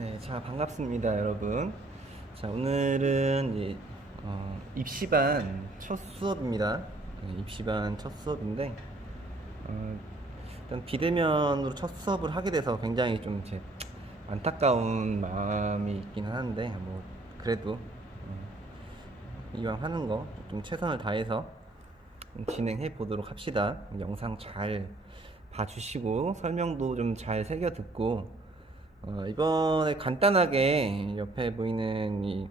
네, 자, 반갑습니다, 여러분. 자, 오늘은 입시반 첫 수업입니다. 네, 입시반 첫 수업인데, 일단 비대면으로 첫 수업을 하게 돼서 굉장히 좀 안타까운 마음이 있긴 하는데, 뭐, 그래도, 이왕 하는 거 좀 최선을 다해서 진행해 보도록 합시다. 영상 잘 봐주시고, 설명도 좀 잘 새겨 듣고, 이번에 간단하게 옆에 보이는 이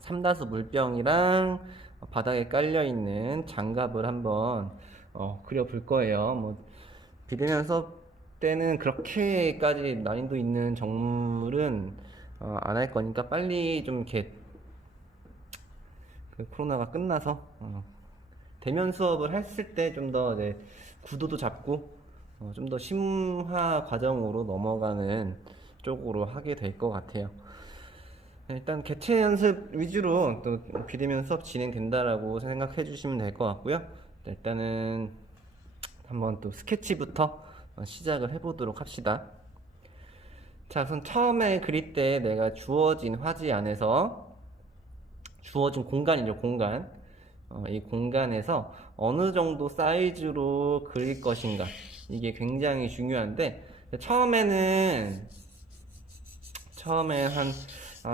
삼다수 물병이랑 바닥에 깔려있는 장갑을 한번 그려볼 거예요. 뭐, 비대면 수업 때는 그렇게까지 난이도 있는 정물은 안 할 거니까 빨리 좀 이렇게 그 코로나가 끝나서 대면 수업을 했을 때 좀 더 구도도 잡고 좀 더 심화 과정으로 넘어가는 쪽으로 하게 될 것 같아요. 일단 개체 연습 위주로 또 비대면 수업 진행된다라고 생각해 주시면 될 것 같고요. 일단은 한번 또 스케치부터 시작을 해보도록 합시다. 자, 우선 처음에 그릴 때 내가 주어진 화지 안에서 주어진 공간이죠, 공간. 이 공간에서 어느 정도 사이즈로 그릴 것인가. 이게 굉장히 중요한데, 처음에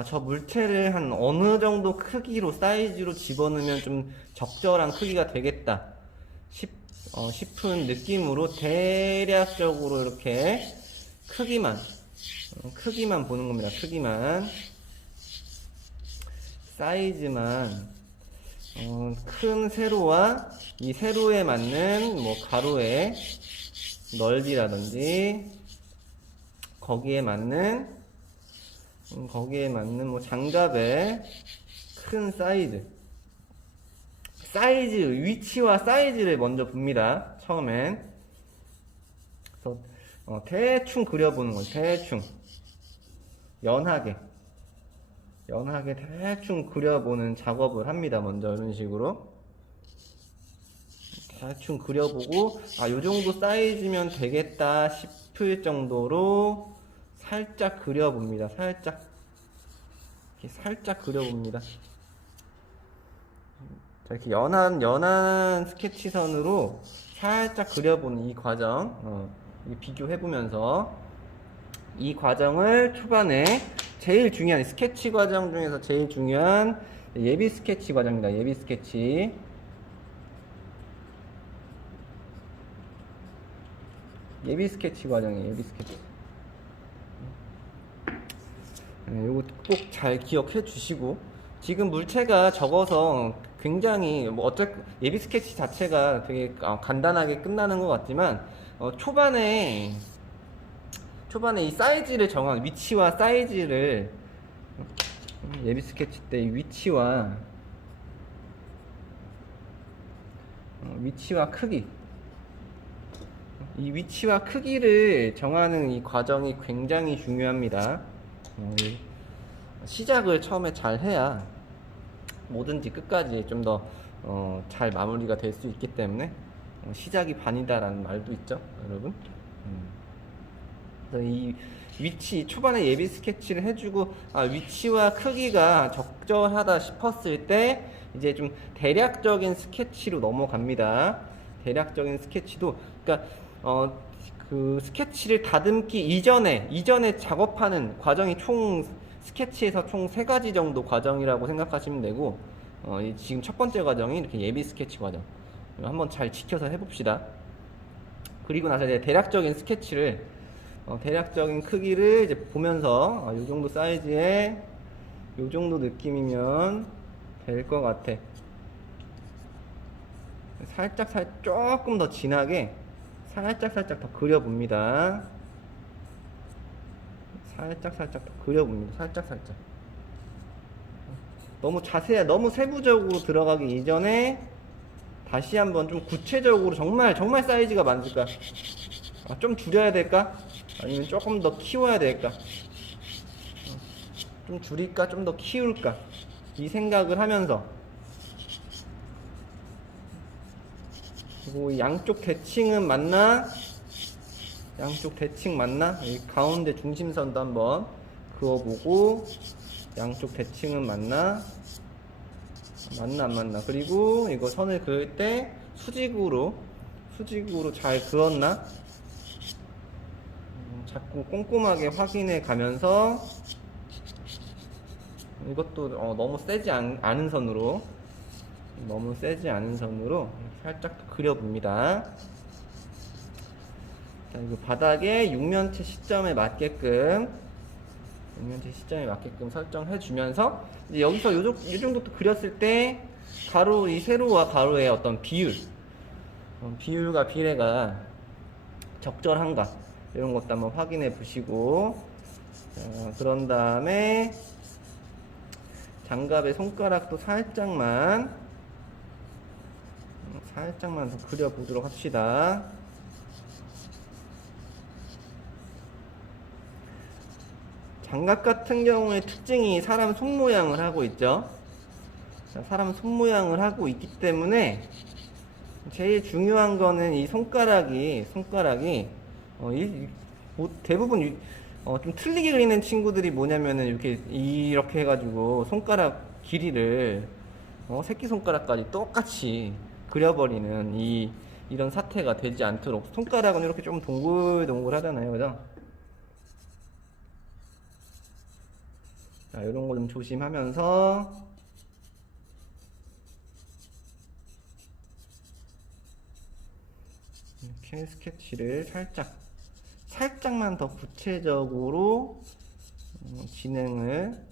저 물체를 한 어느 정도 크기로, 사이즈로 집어넣으면 좀 적절한 크기가 되겠다 싶은 느낌으로 대략적으로 이렇게 크기만 보는 겁니다. 크기만. 사이즈만. 큰 세로와 이 세로에 맞는 뭐 가로의 넓이라든지 거기에 맞는 뭐 장갑의 큰 위치와 사이즈를 먼저 봅니다. 처음엔. 그래서 대충 그려보는 거예요. 대충 연하게 대충 그려보는 작업을 합니다. 먼저 이런 식으로 대충 그려보고 요 정도 사이즈면 되겠다 싶을 정도로 살짝 그려봅니다. 살짝 그려봅니다. 자, 이렇게 연한 스케치선으로 살짝 그려보는 이 과정, 비교해보면서 이 과정을 초반에 제일 중요한 스케치 과정 중에서 제일 중요한 예비 스케치 과정입니다. 예비 스케치. 과정이에요. 예비 스케치. 이거 꼭 잘 기억해 주시고, 지금 물체가 적어서 굉장히 예비 스케치 자체가 되게 간단하게 끝나는 것 같지만 초반에 이 사이즈를 정한 위치와 사이즈를 예비 스케치 때 위치와 크기, 이 위치와 크기를 정하는 이 과정이 굉장히 중요합니다. 시작을 처음에 잘 해야 뭐든지 끝까지 좀 더 잘 마무리가 될 수 있기 때문에 시작이 반이다라는 말도 있죠, 여러분. 그래서 이 위치, 초반에 예비 스케치를 해주고 위치와 크기가 적절하다 싶었을 때 이제 좀 대략적인 스케치로 넘어갑니다. 대략적인 스케치도, 그러니까 그 스케치를 다듬기 이전에 작업하는 과정이 스케치에서 총 3가지 정도 과정이라고 생각하시면 되고, 지금 첫 번째 과정이 이렇게 예비 스케치 과정. 한번 잘 지켜서 해봅시다. 그리고 나서 이제 대략적인 스케치를, 대략적인 크기를 이제 보면서, 요 정도 사이즈에, 요 정도 느낌이면 될 것 같아. 조금 더 진하게, 살짝 더 그려봅니다. 살짝 더 그려봅니다. 살짝. 너무 세부적으로 들어가기 이전에 다시 한번 좀 구체적으로 정말 사이즈가 많을까? 좀 줄여야 될까? 아니면 조금 더 키워야 될까? 좀 줄일까? 좀 더 키울까? 이 생각을 하면서, 그리고 양쪽 대칭은 맞나? 이 가운데 중심선도 한번 그어보고 양쪽 대칭은 맞나 안 맞나. 그리고 이거 선을 그을 때 수직으로 잘 그었나 자꾸 꼼꼼하게 확인해 가면서 이것도 너무 세지 않은 선으로 살짝 그려봅니다. 자, 이거 바닥에 육면체 시점에 맞게끔 설정해 주면서 이제 여기서 요 정도 또 그렸을 때 이 세로와 가로의 어떤 비율과 비례가 적절한가 이런 것도 한번 확인해 보시고, 그런 다음에 장갑의 손가락도 살짝만 더 그려 보도록 합시다. 장갑 같은 경우에 특징이 사람 손모양을 하고 있죠. 사람 손모양을 하고 있기 때문에 제일 중요한 거는 이 손가락이 대부분 좀 틀리게 그리는 친구들이 뭐냐면은 이렇게 해가지고 손가락 길이를 새끼손가락까지 똑같이 그려버리는 이런 사태가 되지 않도록, 손가락은 이렇게 좀 동글동글 하잖아요, 그죠? 자, 이런 거 좀 조심하면서 이렇게 스케치를 살짝만 더 구체적으로 진행을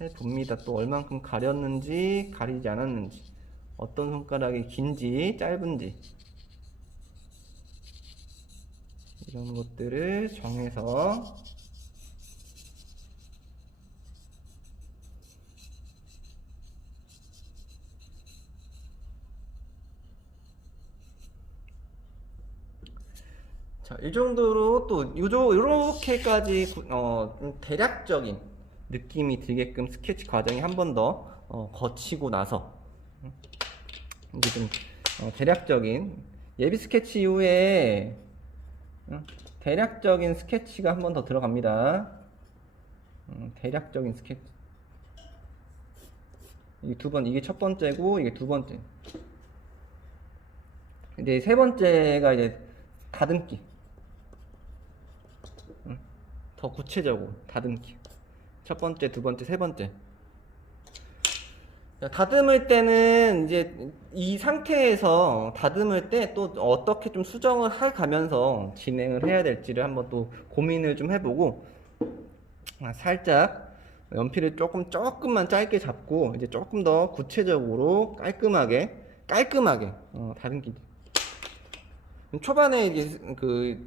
해봅니다. 또 얼만큼 가렸는지 가리지 않았는지, 어떤 손가락이 긴지 짧은지 이런 것들을 정해서 자, 이 정도로 또 요렇게까지 좀 대략적인 느낌이 들게끔 스케치 과정이 한 번 더 거치고 나서 이제 좀 대략적인 예비 스케치 이후에 대략적인 스케치가 한 번 더 들어갑니다. 대략적인 스케치. 이게 첫 번째고 이게 두 번째. 이제 세 번째가 이제 다듬기. 더 구체적으로 다듬기. 첫 번째, 두 번째, 세 번째. 다듬을 때는 이제 이 상태에서 다듬을 때 또 어떻게 좀 수정을 가면서 진행을 해야 될지를 한번 또 고민을 좀 해보고, 살짝 연필을 조금만 짧게 잡고 이제 조금 더 구체적으로 깔끔하게 다듬기. 초반에 이제 그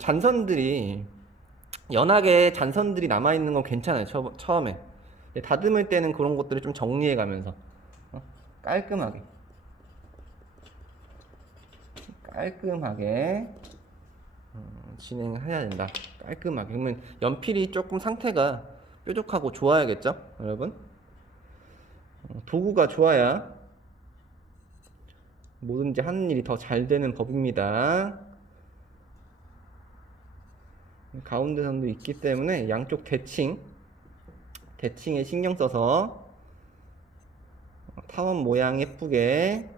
연하게 잔선들이 남아있는 건 괜찮아요. 처음에 다듬을 때는 그런 것들을 좀 정리해 가면서 깔끔하게 진행을 해야 된다. 깔끔하게. 그러면 연필이 조금 상태가 뾰족하고 좋아야겠죠, 여러분? 도구가 좋아야 뭐든지 하는 일이 더 잘 되는 법입니다. 가운데 선도 있기 때문에 양쪽 대칭에 신경 써서 타원 모양 예쁘게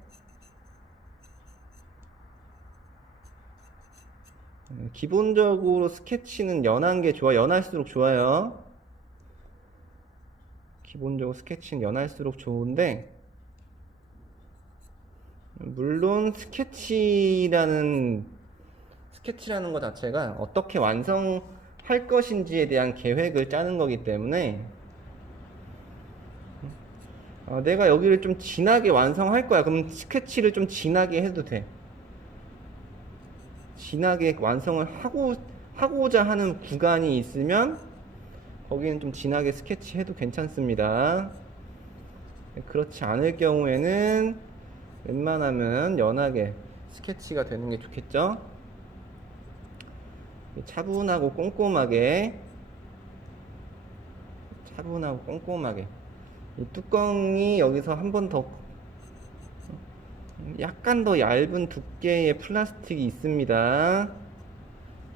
기본적으로 스케치는 연한 게 연할수록 좋아요. 기본적으로 스케치는 연할수록 좋은데, 물론 스케치라는 것 자체가 어떻게 완성할 것인지에 대한 계획을 짜는 거기 때문에 내가 여기를 좀 진하게 완성할 거야. 그럼 스케치를 좀 진하게 해도 돼. 진하게 완성을 하고자 하는 구간이 있으면 거기는 좀 진하게 스케치 해도 괜찮습니다. 그렇지 않을 경우에는 웬만하면 연하게 스케치가 되는 게 좋겠죠. 차분하고 꼼꼼하게 이 뚜껑이 여기서 한 번 더 약간 더 얇은 두께의 플라스틱이 있습니다.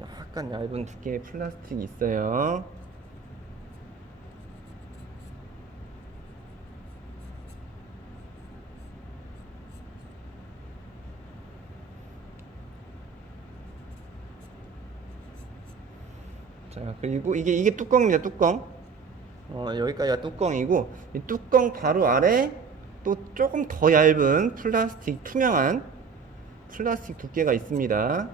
약간 얇은 두께의 플라스틱이 있어요. 자, 그리고 이게 뚜껑입니다. 뚜껑. 여기까지가 뚜껑이고, 이 뚜껑 바로 아래 또 조금 더 얇은 플라스틱, 투명한 플라스틱 두께가 있습니다.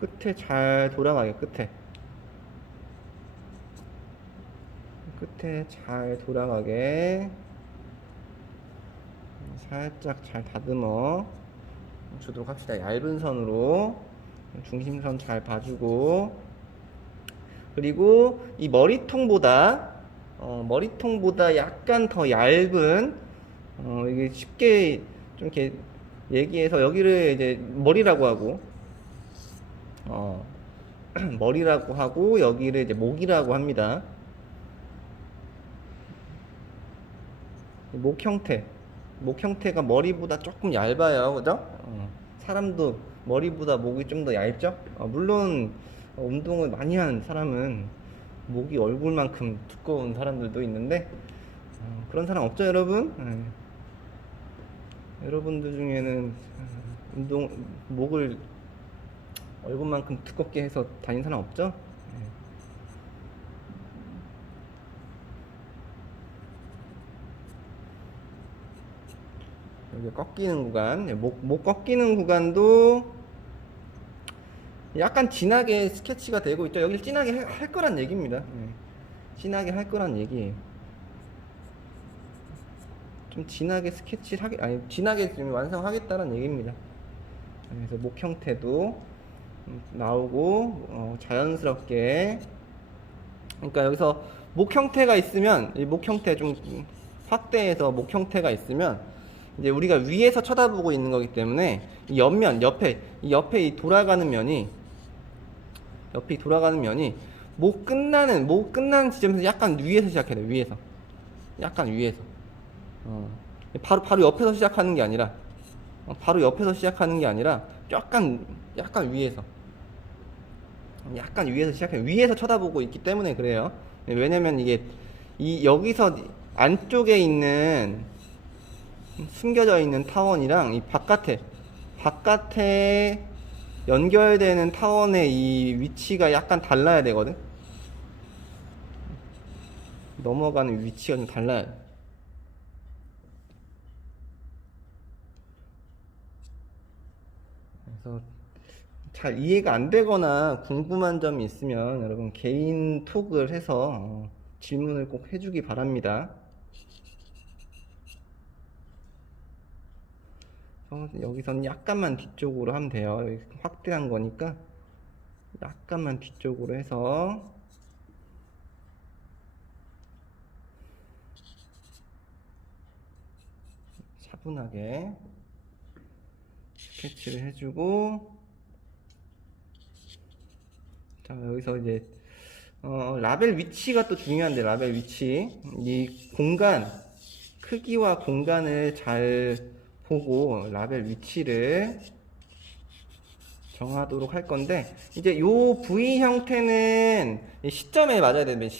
끝에 잘 돌아가게, 끝에 잘 돌아가게 살짝 잘 다듬어 주도록 합시다. 얇은 선으로 중심선 잘 봐주고, 그리고 이 머리통보다 약간 더 얇은, 이게 쉽게 좀 이렇게 얘기해서 여기를 이제 머리라고 하고, 머리라고 하고 여기를 이제 목이라고 합니다. 목 형태가 머리보다 조금 얇아요, 그죠? 사람도 머리보다 목이 좀 더 얇죠? 물론 운동을 많이 하는 사람은 목이 얼굴만큼 두꺼운 사람들도 있는데, 그런 사람 없죠, 여러분? 여러분들 중에는 목을 얼굴만큼 두껍게 해서 다닌 사람 없죠? 여기 꺾이는 구간, 목 꺾이는 구간도 약간 진하게 스케치가 되고 있죠. 여기를 진하게 할 거란 얘기입니다. 진하게 할 거란 얘기예요. 좀 진하게 진하게 좀 완성하겠다는 얘기입니다. 그래서 목 형태도 나오고, 자연스럽게. 그러니까 여기서 목 형태가 있으면, 이 목 형태 좀 확대해서 목 형태가 있으면, 이제 우리가 위에서 쳐다보고 있는 거기 때문에 이 옆에 이 돌아가는 면이 목 끝나는 지점에서 약간 위에서 시작해야 돼. 위에서 약간 위에서. 바로 옆에서 시작하는 게 아니라, 약간 위에서 시작해. 위에서 쳐다보고 있기 때문에 그래요. 왜냐면 이게 여기서 안쪽에 있는 숨겨져 있는 타원이랑 이 바깥에 연결되는 타원의 이 위치가 약간 달라야 되거든. 넘어가는 위치가 좀 달라요. 그래서 잘 이해가 안 되거나 궁금한 점이 있으면 여러분 개인 톡을 해서 질문을 꼭 해주기 바랍니다. 여기서는 약간만 뒤쪽으로 하면 돼요. 여기 확대한 거니까 약간만 뒤쪽으로 해서 차분하게 스케치를 해주고, 자, 여기서 이제 라벨 위치가 또 중요한데, 라벨 위치, 이 공간 크기와 공간을 잘 보고 라벨 위치를 정하도록 할 건데, 이제 요 V 형태는 시점에 맞아야 되는데,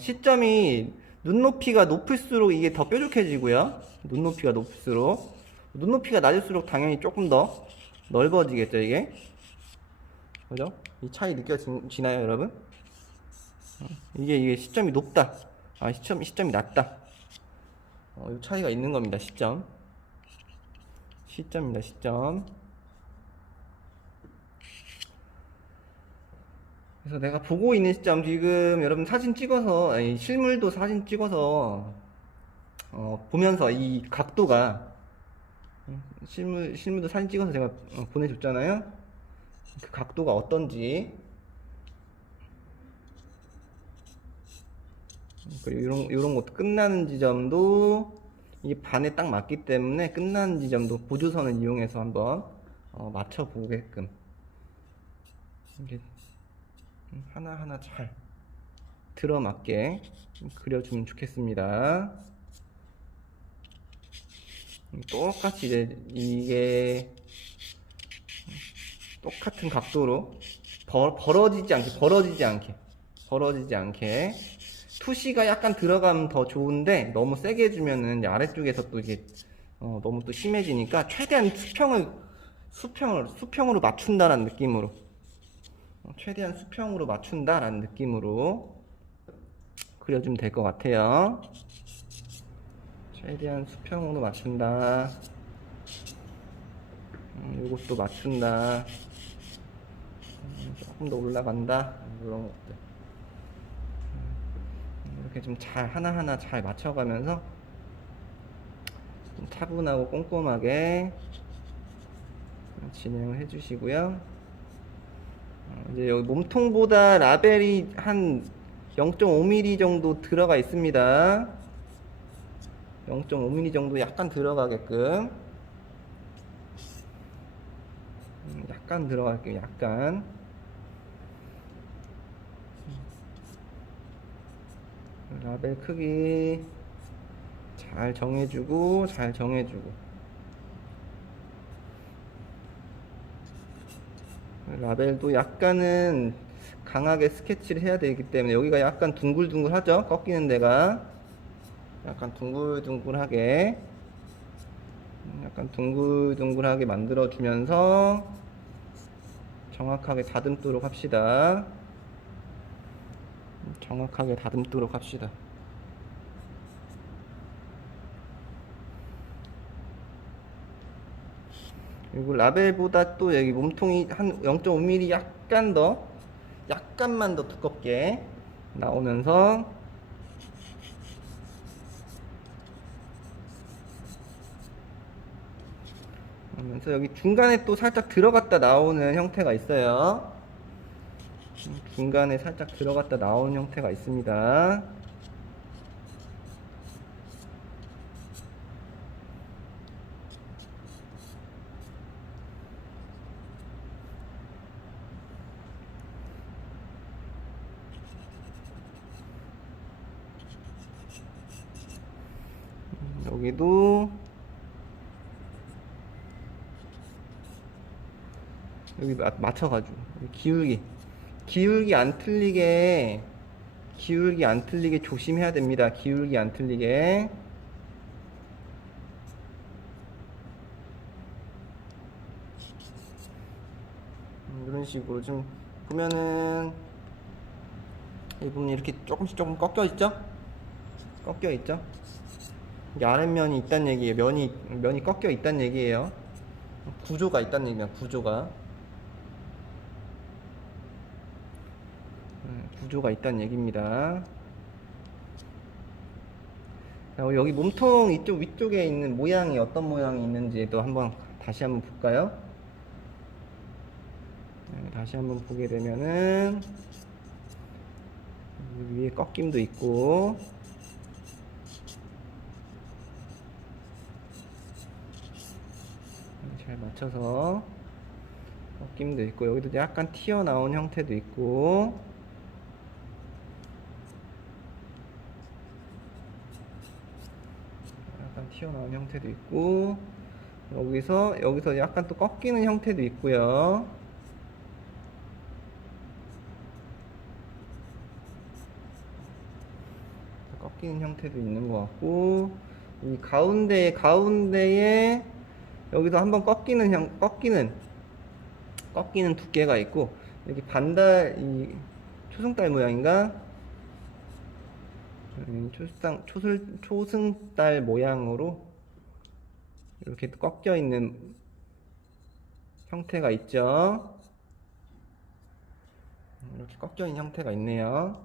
시점이 눈높이가 높을수록 이게 더 뾰족해지고요. 눈높이가 낮을수록 당연히 조금 더 넓어지겠죠, 이게. 그죠? 이 차이 느껴지나요, 여러분? 이게 시점이 높다. 시점이 낮다. 이 차이가 있는 겁니다, 시점입니다, 시점. 그래서 내가 보고 있는 시점, 지금 여러분 실물도 사진 찍어서 보면서 이 각도가, 실물도 사진 찍어서 제가 보내줬잖아요. 그 각도가 어떤지, 그리고 이런 것도 끝나는 지점도 이 반에 딱 맞기 때문에 끝나는 지점도 보조선을 이용해서 한번 맞춰보게끔 이게 하나하나 잘 들어맞게 그려주면 좋겠습니다. 똑같이 이게 똑같은 각도로 벌어지지 않게 투시가 약간 들어가면 더 좋은데 너무 세게 해주면은 아래쪽에서 또 이게 너무 또 심해지니까 최대한 수평으로 맞춘다라는 느낌으로 최대한 수평으로 맞춘다라는 느낌으로 그려주면 될 것 같아요. 최대한 수평으로 맞춘다. 이것도 맞춘다. 조금 더 올라간다. 이런 것들. 이렇게 좀 잘 하나하나 잘 맞춰가면서 좀 차분하고 꼼꼼하게 진행을 해주시고요. 이제 여기 몸통보다 라벨이 한 0.5mm 정도 들어가 있습니다. 0.5mm 정도 약간 들어가게끔 약간 들어갈게요. 약간 라벨 크기 잘 정해주고 라벨도 약간은 강하게 스케치를 해야 되기 때문에 여기가 약간 둥글둥글하죠? 꺾이는 데가 약간 둥글둥글하게 만들어주면서 정확하게 다듬도록 합시다. 그리고 라벨보다 또 여기 몸통이 한 0.5mm 약간만 더 두껍게 나오면서 여기 중간에 또 살짝 들어갔다 나오는 형태가 있어요. 중간에 살짝 들어갔다 나오는 형태가 있습니다. 여기도 여기 맞춰가지고 기울기 안 틀리게 조심해야 됩니다. 기울기 안 틀리게. 이런 식으로 좀 보면은 이 부분이 이렇게 조금 꺾여 있죠? 이게 아랫면이 있단 얘기예요. 면이 꺾여 있단 얘기예요. 구조가 있단 얘기야. 구조가 있단 얘기입니다. 자, 여기 몸통 이쪽 위쪽에 있는 모양이 어떤 모양이 있는지도 다시 한번 볼까요? 다시 한번 보게 되면은 위에 꺾임도 있고 잘 맞춰서 꺾임도 있고 여기도 약간 튀어나온 형태도 있고 여기서 약간 또 꺾이는 형태도 있고요. 꺾이는 형태도 있는 것 같고 이 가운데에 여기도 한번 꺾이는 두께가 있고 이렇게 이 초승달 모양인가? 초승달 모양으로 이렇게 꺾여 있는 형태가 있죠. 이렇게 꺾여 있는 형태가 있네요.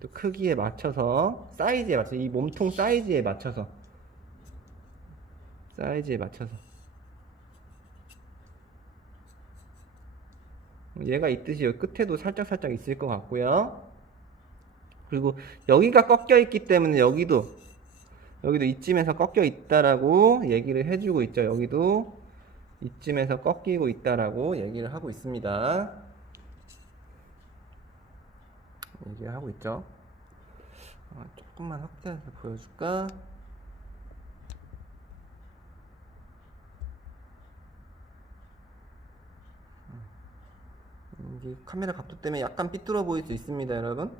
또 크기에 맞춰서 이 몸통 사이즈에 맞춰서 얘가 있듯이 여기 끝에도 살짝 있을 것 같고요. 그리고 여기가 꺾여 있기 때문에 여기도 이쯤에서 꺾여 있다라고 얘기를 해주고 있죠. 여기도 이쯤에서 꺾이고 있다라고 얘기를 하고 있습니다. 조금만 확대해서 보여줄까? 여기 카메라 각도 때문에 약간 삐뚤어 보일 수 있습니다, 여러분.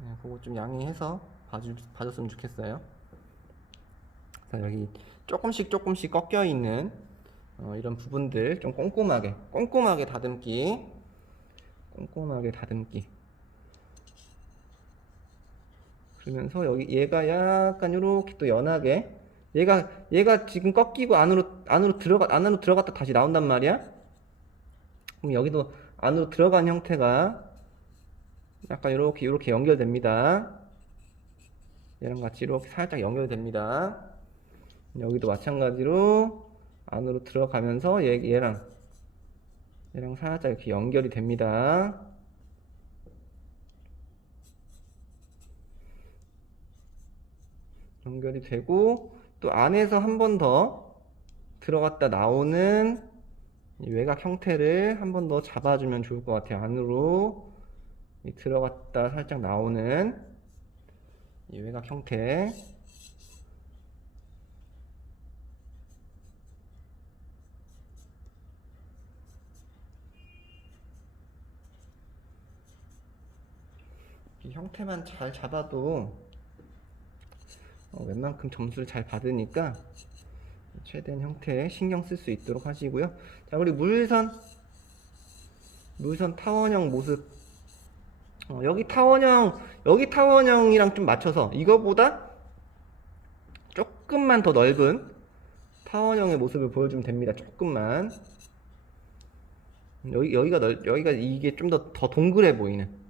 네, 그거 좀 양해해서 봐줬으면 좋겠어요. 자, 여기 조금씩 꺾여 있는 이런 부분들 좀 꼼꼼하게 다듬기. 그러면서 여기 얘가 약간 이렇게 또 연하게, 얘가 지금 꺾이고 안으로 들어갔다 다시 나온단 말이야. 그럼 여기도 안으로 들어간 형태가 약간 이렇게 연결됩니다. 얘랑 같이 이렇게 살짝 연결됩니다. 여기도 마찬가지로 안으로 들어가면서 얘랑 살짝 이렇게 연결이 됩니다. 연결이 되고, 또 안에서 한 번 더 들어갔다 나오는 이 외곽 형태를 한 번 더 잡아주면 좋을 것 같아요. 안으로 들어갔다 살짝 나오는 이 외곽 형태. 이 형태만 잘 잡아도 웬만큼 점수를 잘 받으니까 최대한 형태에 신경 쓸 수 있도록 하시고요. 자, 우리 물선 타원형 모습, 여기 타원형이랑 좀 맞춰서 이거보다 조금만 더 넓은 타원형의 모습을 보여주면 됩니다. 조금만. 여기가 이게 좀 더 동그래 보이는.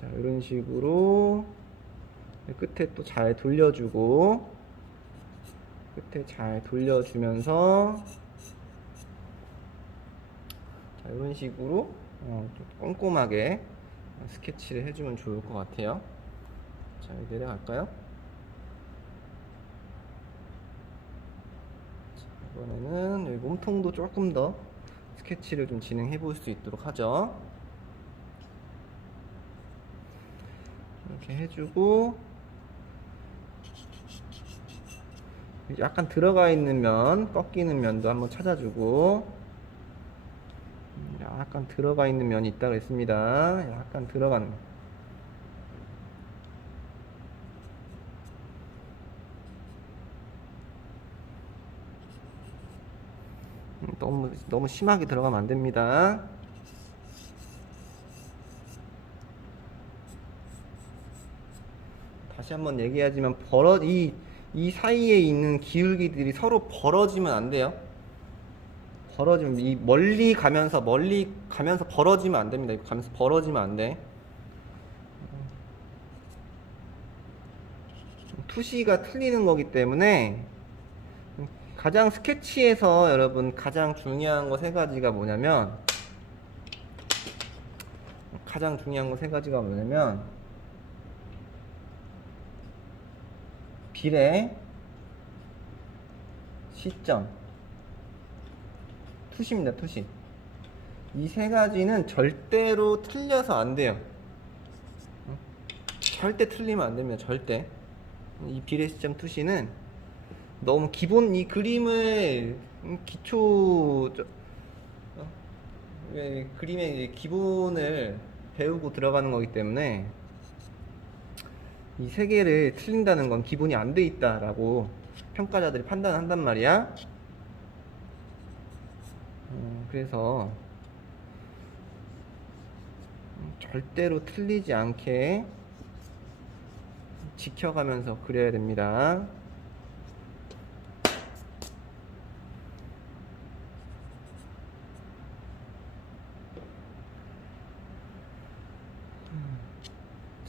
자, 이런 식으로 끝에 또 잘 돌려주고, 끝에 잘 돌려주면서, 자, 이런 식으로 좀 꼼꼼하게 스케치를 해주면 좋을 것 같아요. 자, 여기 내려갈까요? 자, 이번에는 여기 몸통도 조금 더 스케치를 좀 진행해 볼 수 있도록 하죠. 이렇게 해주고, 약간 들어가 있는 면, 꺾이는 면도 한번 찾아주고, 약간 들어가 있는 면이 있다고 했습니다. 약간 들어가는 면. 너무 심하게 들어가면 안 됩니다. 다시 한번 얘기하지만 이 사이에 있는 기울기들이 서로 벌어지면 안 돼요. 멀리 가면서 벌어지면 안 됩니다. 가면서 벌어지면 안 돼. 투시가 틀리는 거기 때문에 가장 스케치에서 여러분 가장 중요한 거 세 가지가 뭐냐면, 비례, 시점, 투시입니다. 투시. 이 세 가지는 절대로 틀려서 안 돼요. 절대 틀리면 안 됩니다. 절대. 이 비례, 시점, 투시는 너무 기본, 이 그림을 그림의 기본을 배우고 들어가는 거기 때문에 이 세 개를 틀린다는 건 기본이 안 돼 있다라고 평가자들이 판단한단 말이야. 그래서 절대로 틀리지 않게 지켜가면서 그려야 됩니다.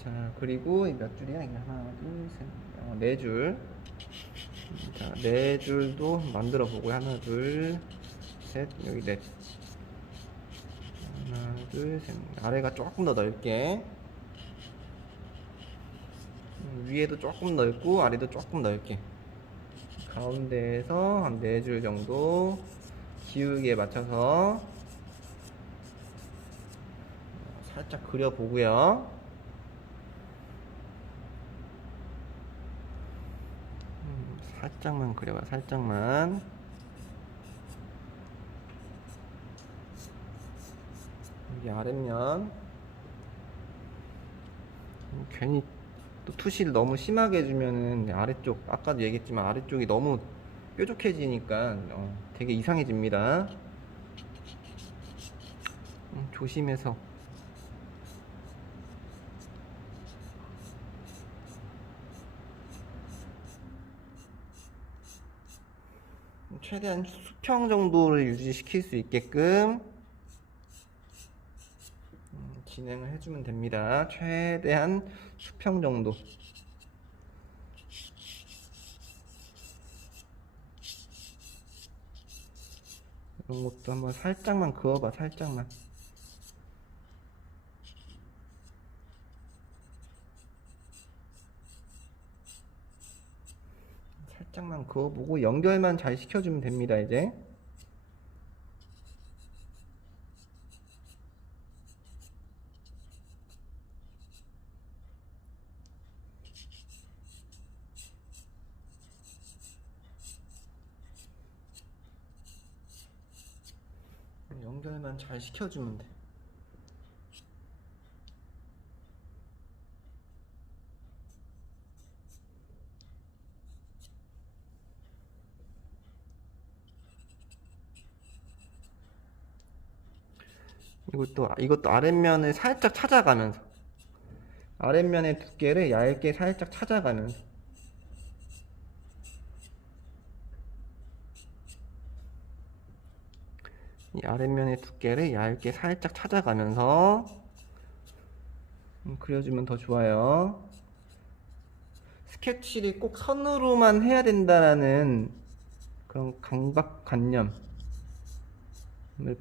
자, 그리고 몇 줄이야? 이게 하나, 둘, 셋, 네 줄. 자, 네 줄도 만들어 보고요. 하나, 둘, 셋, 여기 넷. 하나, 둘, 셋. 아래가 조금 더 넓게. 위에도 조금 넓고, 아래도 조금 넓게. 가운데에서 한 네 줄 정도 기울기에 맞춰서 살짝 그려보고요. 살짝만 그려봐, 살짝만. 여기 아랫면. 괜히 또 투시를 너무 심하게 해주면은 아래쪽, 아까도 얘기했지만 아래쪽이 너무 뾰족해지니까 되게 이상해집니다. 조심해서. 최대한 수평 정도를 유지시킬 수 있게끔 진행을 해주면 됩니다. 최대한 수평 정도. 이런 것도 한번 살짝만 그어봐, 살짝만. 살짝만 그어보고 연결만 잘 시켜주면 됩니다, 이제. 연결만 잘 시켜주면 돼. 이것도 아랫면을 살짝 찾아가면서, 아랫면의 두께를 얇게 살짝 찾아가면서. 이 아랫면의 두께를 얇게 살짝 찾아가면서 그려주면 더 좋아요. 스케치를 꼭 선으로만 해야 된다라는 그런 강박관념을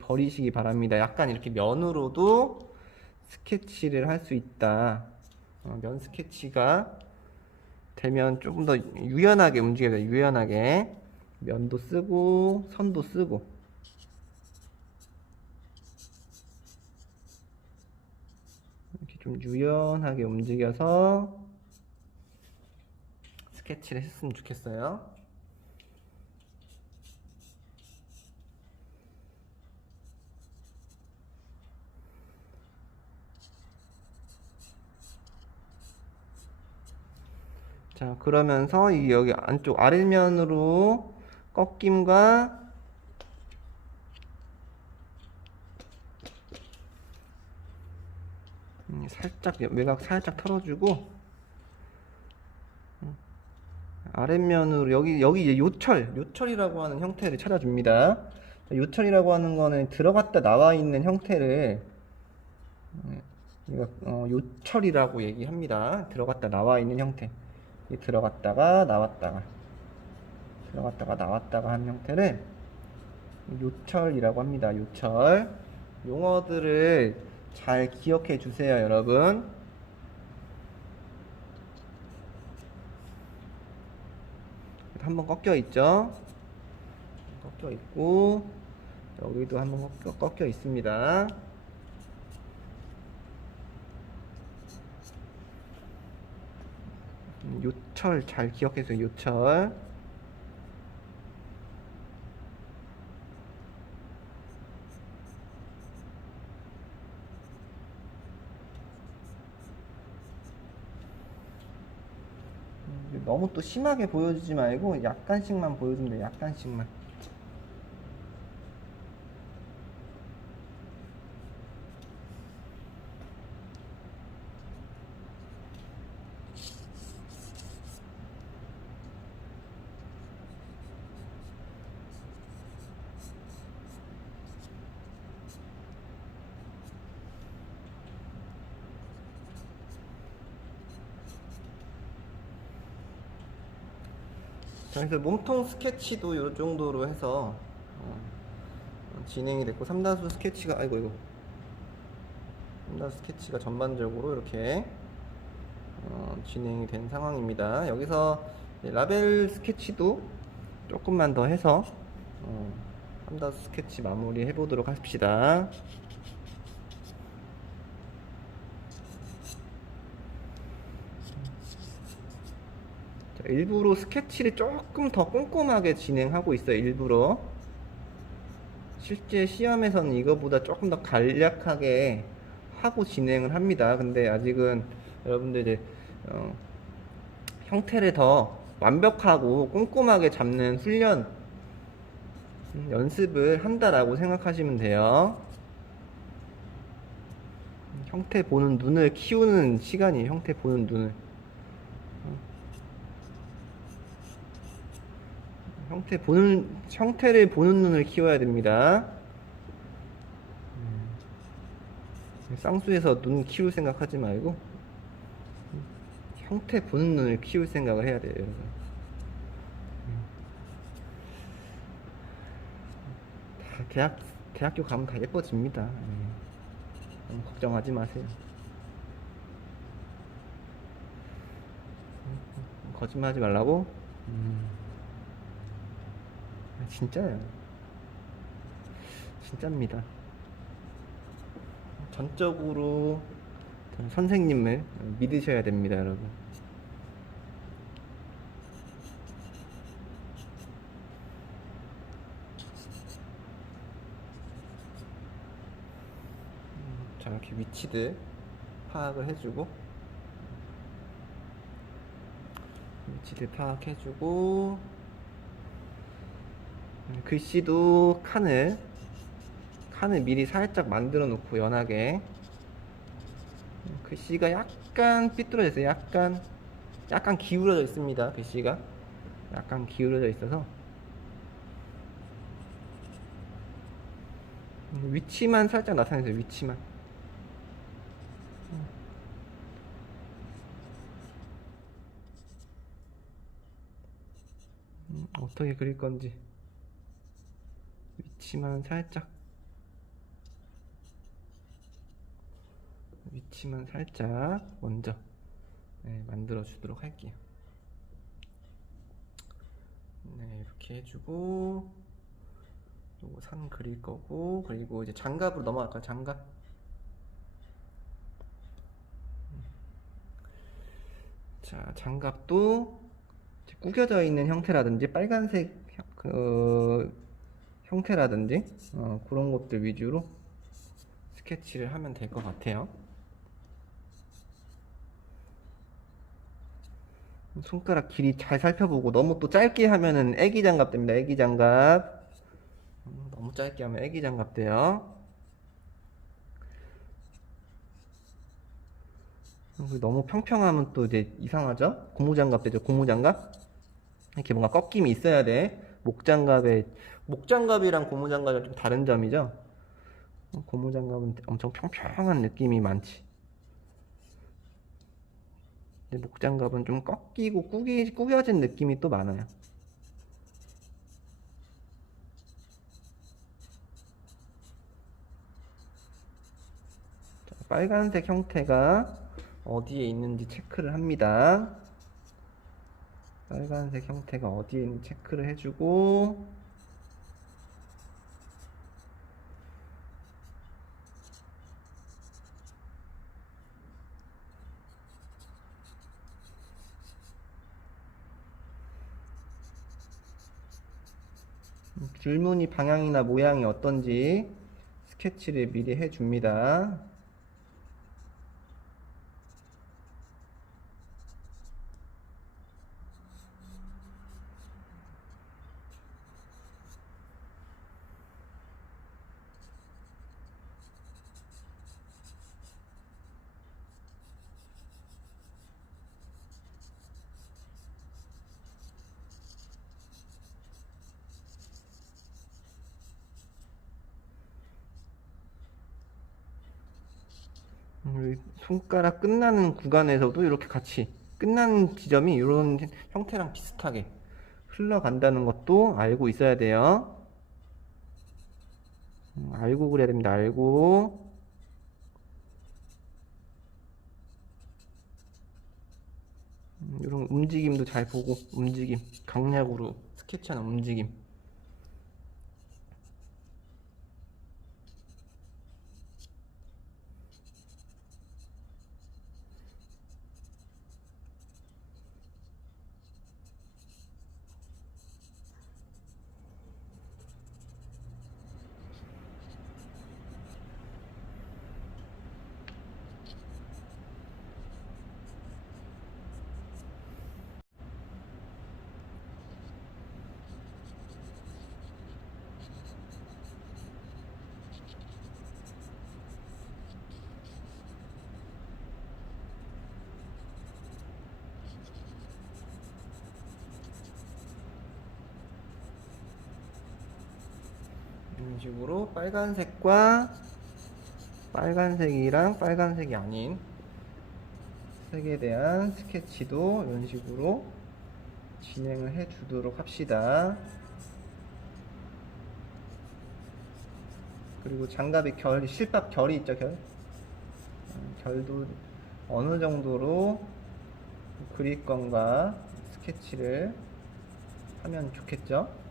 버리시기 바랍니다. 약간 이렇게 면으로도 스케치를 할 수 있다. 면 스케치가 되면 조금 더 유연하게 움직여야 돼요. 유연하게. 면도 쓰고 선도 쓰고. 이렇게 좀 유연하게 움직여서 스케치를 했으면 좋겠어요. 자, 그러면서 이 여기 안쪽 아랫면으로 꺾임과 살짝 외곽 살짝 털어주고 아랫면으로 여기 이제 요철이라고 하는 형태를 찾아줍니다. 요철이라고 하는 거는 들어갔다 나와 있는 형태를 요철이라고 얘기합니다. 들어갔다 나와 있는 형태. 들어갔다가 나왔다가 들어갔다가 나왔다가 한 형태를 요철이라고 합니다. 요철. 용어들을 잘 기억해 주세요, 여러분. 한번 꺾여 있죠? 꺾여 있고 여기도 한번 꺾여 있습니다. 요철 잘 기억해주세요. 요철. 너무 또 심하게 보여주지 말고 약간씩만 보여주면 돼요. 약간씩만. 자, 그래서 몸통 스케치도 이 정도로 해서 진행이 됐고 3다수 스케치가 아이고 3다수 스케치가 전반적으로 이렇게 진행이 된 상황입니다. 여기서 라벨 스케치도 조금만 더 해서 3다수 스케치 마무리 해보도록 합시다. 일부러 스케치를 조금 더 꼼꼼하게 진행하고 있어요. 일부러. 실제 시험에서는 이거보다 조금 더 간략하게 하고 진행을 합니다. 근데 아직은 여러분들 이제 어, 형태를 더 완벽하고 꼼꼼하게 잡는 훈련 연습을 한다라고 생각하시면 돼요. 형태 보는 눈을 키우는 시간이에요. 형태 보는 눈을. 형태를 보는 눈을 키워야 됩니다. 쌍수에서 눈 키울 생각하지 말고 형태 보는 눈을 키울 생각을 해야 돼요, 여러분. 다 대학교 가면 다 예뻐집니다. 너무 걱정하지 마세요. 거짓말하지 말라고? 진짜예요. 진짜입니다. 전적으로 선생님을 믿으셔야 됩니다, 여러분. 자, 이렇게 위치들 파악을 해주고, 위치들 파악해주고, 글씨도 칸을 미리 살짝 만들어 놓고 연하게. 글씨가 약간 삐뚤어져 있어요. 약간 기울어져 있습니다. 글씨가 약간 기울어져 있어서 위치만 살짝 나타내세요. 위치만. 어떻게 그릴 건지 위치만 살짝 먼저 만들어 주도록 할게요. 네, 이렇게 해주고, 요거 산 그릴 거고, 그리고 이제 장갑으로 넘어갈까요? 장갑. 자, 장갑도 구겨져 있는 형태라든지 빨간색 형태라든지 그런 것들 위주로 스케치를 하면 될 것 같아요. 손가락 길이 잘 살펴보고, 너무 또 짧게 하면은 애기 장갑 됩니다. 애기 장갑. 너무 짧게 하면 애기 장갑 돼요. 너무 평평하면 또 이제 이상하죠? 고무장갑 되죠? 고무장갑? 이렇게 뭔가 꺾임이 있어야 돼. 목장갑이랑 고무장갑이 좀 다른 점이죠? 고무장갑은 엄청 평평한 느낌이 많지. 근데 목장갑은 좀 꺾이고 구겨진 느낌이 또 많아요. 자, 빨간색 형태가 어디에 있는지 체크를 합니다. 빨간색 형태가 어디에 있는지 체크를 해주고, 줄무늬 방향이나 모양이 어떤지 스케치를 미리 해줍니다. 손가락 끝나는 구간에서도 이렇게 같이 끝나는 지점이 이런 형태랑 비슷하게 흘러간다는 것도 알고 있어야 돼요. 알고 그래야 됩니다. 알고. 이런 움직임도 잘 보고, 움직임, 강약으로 스케치하는 움직임. 식으로 빨간색과 빨간색이랑 빨간색이 아닌 색에 대한 스케치도 이런 식으로 진행을 해 주도록 합시다. 그리고 장갑의 결, 실밥 결이 있죠, 결. 결도 어느 정도로 그릴 건가 스케치를 하면 좋겠죠.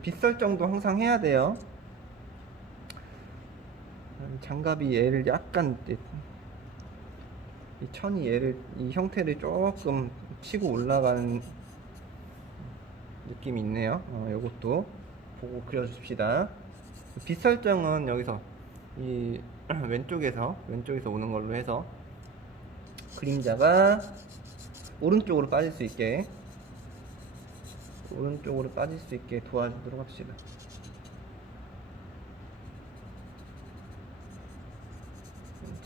빛 설정도 항상 해야 돼요. 장갑이 얘를 약간 이 천이 얘를 이 형태를 조금 치고 올라가는 느낌이 있네요. 요것도 보고 그려줍시다. 빛 설정은 여기서 이 왼쪽에서 오는 걸로 해서 그림자가 오른쪽으로 빠질 수 있게 도와주도록 합시다.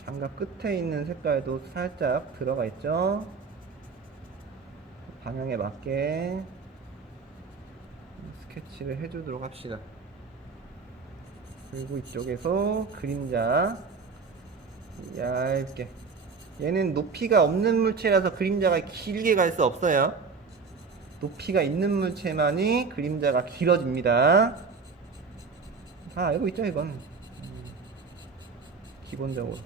장갑 끝에 있는 색깔도 살짝 들어가 있죠. 방향에 맞게 스케치를 해주도록 합시다. 그리고 이쪽에서 그림자 얇게, 얘는 높이가 없는 물체라서 그림자가 길게 갈 수 없어요. 높이가 있는 물체만이 그림자가 길어집니다. 다 알고 있죠, 이건. 기본적으로.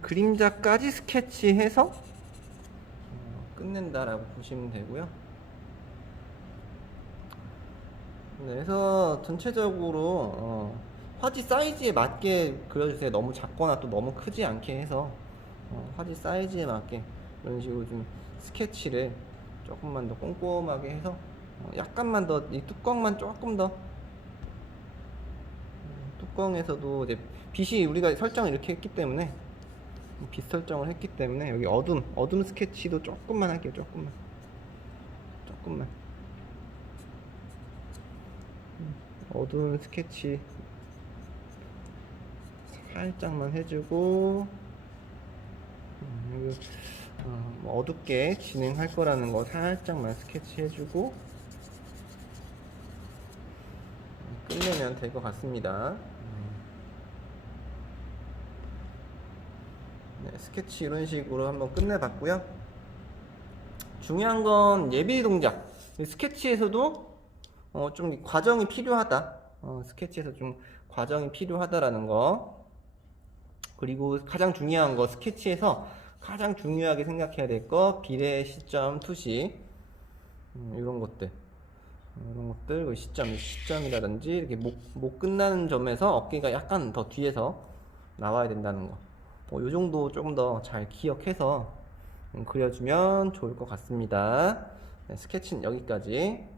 그림자까지 스케치해서 끝낸다라고 보시면 되고요. 그래서 전체적으로 화지 사이즈에 맞게 그려주세요. 너무 작거나 또 너무 크지 않게 해서 화지 사이즈에 맞게 이런 식으로 좀 스케치를 조금만 더 꼼꼼하게 해서 약간만 더 이 뚜껑만 조금 더 뚜껑에서도 이제 빛이 우리가 설정을 이렇게 했기 때문에 빛 설정을 했기 때문에 여기 어둠 스케치도 조금만 할게요. 조금만 어두운 스케치 살짝만 해주고 어둡게 진행할 거라는 거 살짝만 스케치 해주고 끝내면 될 것 같습니다. 네, 스케치 이런 식으로 한번 끝내봤고요. 중요한 건 예비 동작. 스케치에서도 좀 과정이 필요하다. 스케치에서 좀 과정이 필요하다라는 거. 그리고 가장 중요한 거, 스케치에서 가장 중요하게 생각해야 될 거, 비례, 시점, 투시. 이런 것들. 그 시점이라든지, 이렇게 목 끝나는 점에서 어깨가 약간 더 뒤에서 나와야 된다는 거. 요 정도 조금 더 잘 기억해서 그려주면 좋을 것 같습니다. 네, 스케치는 여기까지.